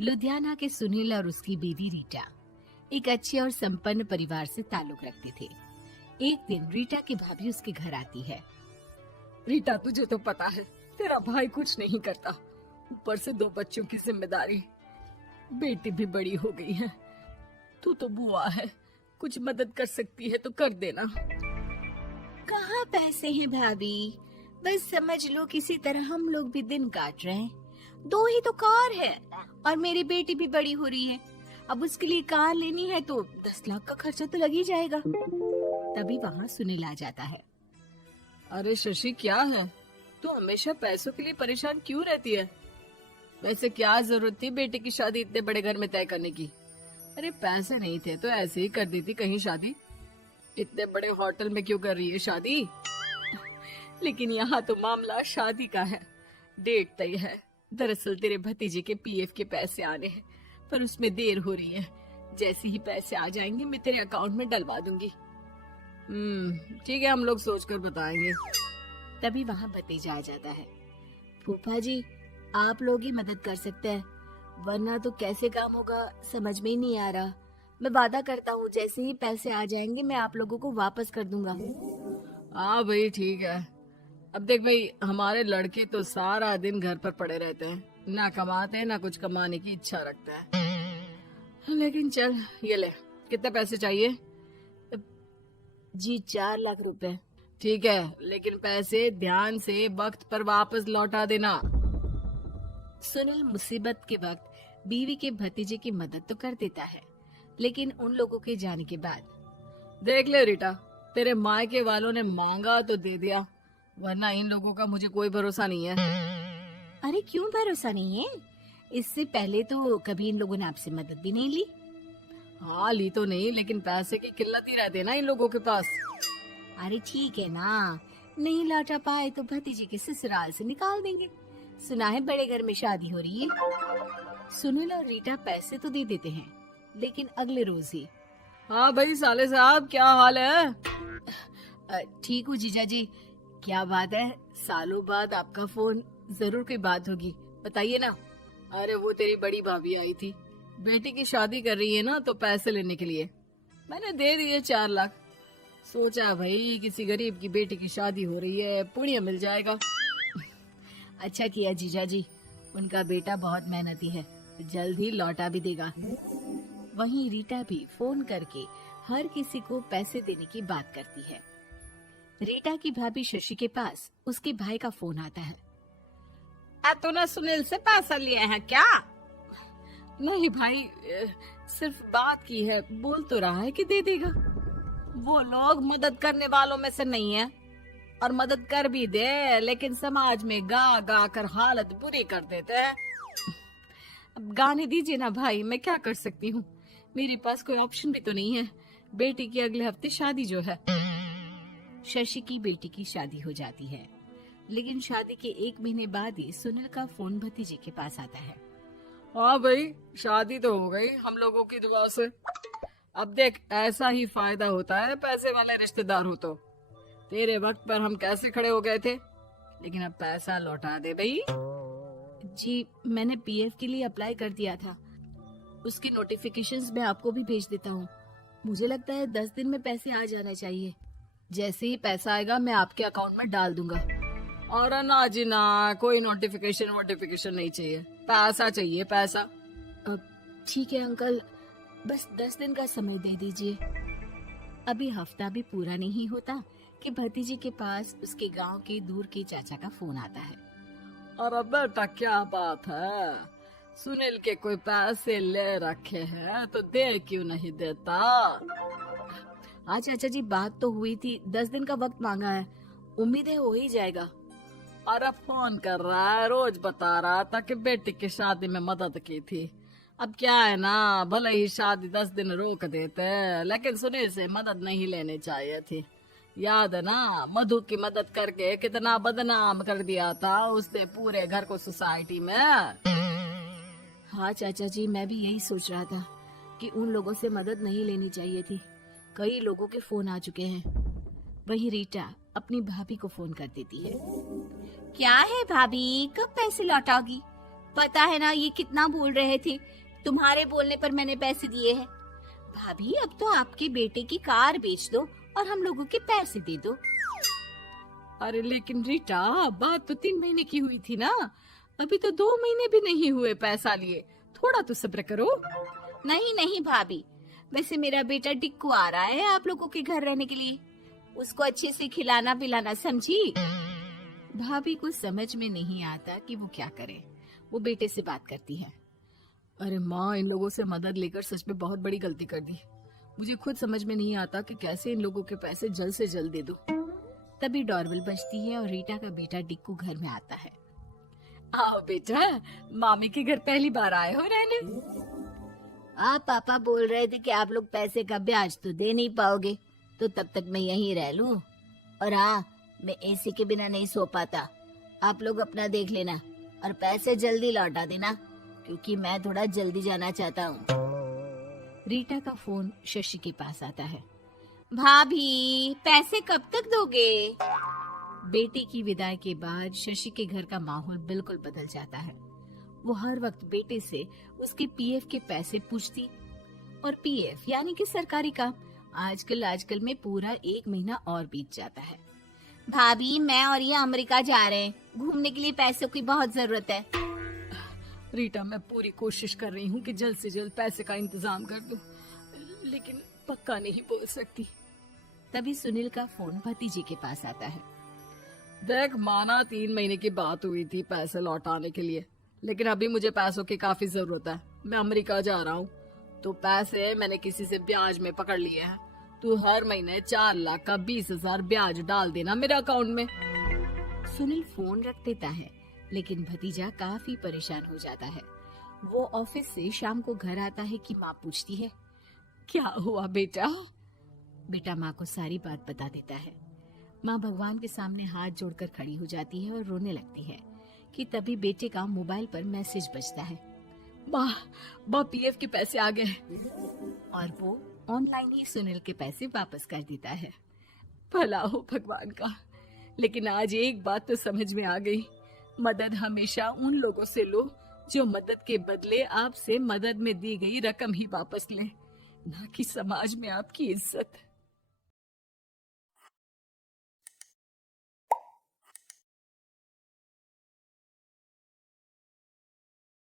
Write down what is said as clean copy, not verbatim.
लुधियाना के सुनील और उसकी बीवी रीटा एक अच्छे और संपन्न परिवार से ताल्लुक रखते थे। एक दिन रीटा की भाभी उसके घर आती है। रीटा, तुझे तो पता है तेरा भाई कुछ नहीं करता, ऊपर से 2 बच्चों की जिम्मेदारी, बेटी भी बड़ी हो गई है। तू तो बुआ है, कुछ मदद कर सकती है तो कर देना। कहाँ पैसे हैं भाभी, बस समझ लो किसी तरह हम लोग भी दिन काट रहे हैं। 2 ही तो कार है और मेरी बेटी भी बड़ी हो रही है। अब उसके लिए कार लेनी है तो 10 लाख का खर्चा तो लग ही जाएगा। तभी वहाँ सुनील आ जाता है। अरे शशि, क्या है, तू हमेशा पैसों के लिए परेशान क्यों रहती है? वैसे क्या जरूरत थी बेटी की शादी इतने बड़े घर में तय करने की? अरे पैसे नहीं थे तो ऐसे ही कर देती कहीं शादी। इतने बड़े होटल में क्यों कर रही है शादी? लेकिन यहाँ तो मामला शादी का है, डेट तय है। दरअसल तेरे भतीजे के पीएफ के पैसे आने हैं, पर उसमें देर हो रही है। जैसे ही पैसे आ जाएंगे मैं तेरे अकाउंट में डलवा दूंगी। ठीक है, हम लोग सोचकर बताएंगे। तभी वहाँ भतीजा आ जाता है। फूफा जी, आप लोग ही मदद कर सकते हैं, वरना तो कैसे काम होगा समझ में ही नहीं आ रहा। मैं वादा करता हूँ जैसे ही पैसे आ जाएंगे मैं आप लोगों को वापस कर दूंगा। हाँ भाई, ठीक है। अब देख भाई, हमारे लड़के तो सारा दिन घर पर पड़े रहते हैं, ना कमाते हैं ना कुछ कमाने की इच्छा रखते हैं। लेकिन चल, ये ले, कितने पैसे चाहिए? जी 4 लाख रुपए। ठीक है, लेकिन पैसे ध्यान से वक्त पर वापस लौटा देना। सुनील मुसीबत के वक्त बीवी के भतीजे की मदद तो कर देता है, लेकिन उन लोगों के जाने के बाद देख ले रीटा, तेरे मायके वालों ने मांगा तो दे दिया, वरना इन लोगों का मुझे कोई भरोसा नहीं है। अरे क्यों भरोसा नहीं है? इससे पहले तो कभी इन लोगों ने आपसे मदद भी नहीं ली। हाँ, ली तो नहीं, लेकिन पैसे की किल्लत ही रहती है ना इन लोगों के पास। अरे ठीक है ना, नहीं लौटा पाए तो भतीजे के ससुराल से निकाल देंगे। सुना है बड़े घर में शादी हो रही है। सुनील और रीटा पैसे तो दे देते हैं, लेकिन अगले रोज ही। हाँ भाई साले साहब, क्या हाल है? ठीक हूँ जीजा जी। क्या बात है, सालों बाद आपका फोन, जरूर कोई बात होगी, बताइए ना। अरे वो तेरी बड़ी भाभी आई थी, बेटी की शादी कर रही है ना, तो पैसे लेने के लिए मैंने दे दिए 4 लाख। सोचा भाई किसी गरीब की बेटी की शादी हो रही है, पुण्य मिल जाएगा। अच्छा किया जीजा जी, उनका बेटा बहुत मेहनती है, जल्द ही लौटा भी देगा। वहीं रीटा भी फोन करके हर किसी को पैसे देने की बात करती है। रीटा की भाभी शशि के पास उसके भाई का फोन आता है। तूने सुनील से पैसा लिया है क्या? नहीं भाई, सिर्फ बात की है, बोल तो रहा है कि दे देगा। वो लोग मदद करने वालों में से नहीं है, और मदद कर भी दे लेकिन समाज में गा गा कर हालत बुरी कर देते हैं। अब गाने दीजिए ना भाई, मैं क्या कर सकती हूँ, मेरे पास कोई ऑप्शन भी तो नहीं है। बेटी की अगले हफ्ते शादी जो है। शशि की बेटी की शादी हो जाती है, लेकिन शादी के 1 महीने बाद ही सुनील का फोन भतीजे के पास आता है। हाँ भाई, शादी तो हो गई हम लोगों की दुआ से। अब देख, ऐसा ही फायदा होता है पैसे वाले रिश्तेदार हो तो। तेरे वक्त पर हम कैसे खड़े हो गए थे, लेकिन अब पैसा लौटा दे भाई। जी, मैंने पीएफ के लिए अप्लाई कर दिया था, उसकी नोटिफिकेशंस मैं आपको भी भेज देता हूँ। मुझे लगता है 10 दिन में पैसे आ जाना चाहिए। जैसे ही पैसा आएगा मैं आपके अकाउंट में डाल दूंगा। और ना जी ना, कोई नोटिफिकेशन नहीं चाहिए, पैसा चाहिए, पैसा। ठीक है अंकल, बस 10 दिन का समय दे दीजिए। अभी हफ्ता भी पूरा नहीं होता कि भतीजे के पास उसके गांव के दूर के चाचा का फोन आता है। अरे बेटा, क्या बात है, सुनील के कोई पैसे ले रखे हैं तो दे क्यों नहीं देता? हाँ चाचा जी, बात तो हुई थी, 10 दिन का वक्त मांगा है, उम्मीद है हो ही जाएगा। अरे फोन कर रहा है, रोज बता रहा था कि बेटी की शादी में मदद की थी। अब क्या है ना, भले ही शादी 10 दिन रोक देते, लेकिन सुनील से मदद नहीं लेनी चाहिए थी। याद है ना, मधु की मदद करके कितना बदनाम कर दिया था उसने पूरे घर को सोसाइटी में। हाँ चाचा जी, मैं भी यही सोच रहा था कि उन लोगों से मदद नहीं लेनी चाहिए थी। कई लोगों के फोन आ चुके हैं। वहीं रीटा अपनी भाभी को फोन कर देती है। क्या है भाभी, कब पैसे लौटाओगी? पता है ना ये कितना बोल रहे थे, तुम्हारे बोलने पर मैंने पैसे दिए हैं। भाभी अब तो आपके बेटे की कार बेच दो और हम लोगों के पैसे दे दो। अरे लेकिन रीटा, बात तो 3 महीने की हुई थी ना, अभी तो 2 महीने भी नहीं हुए पैसा लिए, थोड़ा तो सब्र करो। नहीं नहीं भाभी, वैसे मेरा बेटा टिक्कू आ रहा है आप लोगों के घर रहने के लिए, उसको अच्छे से खिलाना पिलाना, समझी? भाभी को समझ में नहीं आता कि वो क्या करे। वो बेटे से बात करती है। अरे माँ, इन लोगों से मदद लेकर सच में बहुत बड़ी गलती कर दी। मुझे खुद समझ में नहीं आता कि कैसे इन लोगों के पैसे जल्द से जल्द दे दूं। तभी डोरबेल बजती है और रीटा का बेटा टिक्कू घर में आता है। आओ बेटा, मामी के घर पहली बार आए हो रहने? आप पापा बोल रहे थे कि आप लोग पैसे का ब्याज तो दे नहीं पाओगे, तो तब तक मैं यहीं रह लूं। और हाँ, मैं एसी के बिना नहीं सो पाता। आप लोग अपना देख लेना और पैसे जल्दी लौटा देना, क्योंकि मैं थोड़ा जल्दी जाना चाहता हूँ। रीटा का फोन शशि के पास आता है। भाभी, पैसे कब तक दोगे? बेटी की विदाई के बाद शशि के घर का माहौल बिल्कुल बदल जाता है। वो हर वक्त बेटे से उसके पीएफ के पैसे पूछती, और पीएफ यानी कि सरकारी काम। आजकल में पूरा 1 महीना और बीत जाता है। भाभी, मैं और ये अमेरिका जा रहे हैं, घूमने के लिए पैसों की बहुत जरूरत है। रीटा, मैं पूरी कोशिश कर रही हूँ कि जल्द से जल्द पैसे का इंतजाम कर दूं, लेकिन पक्का नहीं बोल सकती। तभी सुनील का फोन भतीजे के पास आता है। देख माना 3 महीने की बात हुई थी पैसे लौटाने के लिए, लेकिन अभी मुझे पैसों की काफी जरूरत है। मैं अमेरिका जा रहा हूँ, तो पैसे मैंने किसी से ब्याज में पकड़ लिए हैं। तू हर महीने 4 लाख का 20,000 ब्याज डाल देना मेरे अकाउंट में। सुनील फोन रख देता है, लेकिन भतीजा काफी परेशान हो जाता है। वो ऑफिस से शाम को घर आता है कि माँ पूछती है, क्या हुआ बेटा? बेटा माँ को सारी बात बता देता है। माँ भगवान के सामने हाथ जोड़कर खड़ी हो जाती है और रोने लगती है कि तभी बेटे का मोबाइल पर मैसेज बजता है। माँ, पीएफ के पैसे आ गए। और वो ऑनलाइन ही सुनील के पैसे वापस कर देता है। भला हो भगवान का। लेकिन आज एक बात तो समझ में आ गई, मदद हमेशा उन लोगों से लो जो मदद के बदले आपसे मदद में दी गई रकम ही वापस लें, ना कि समाज में आपकी इज्जत।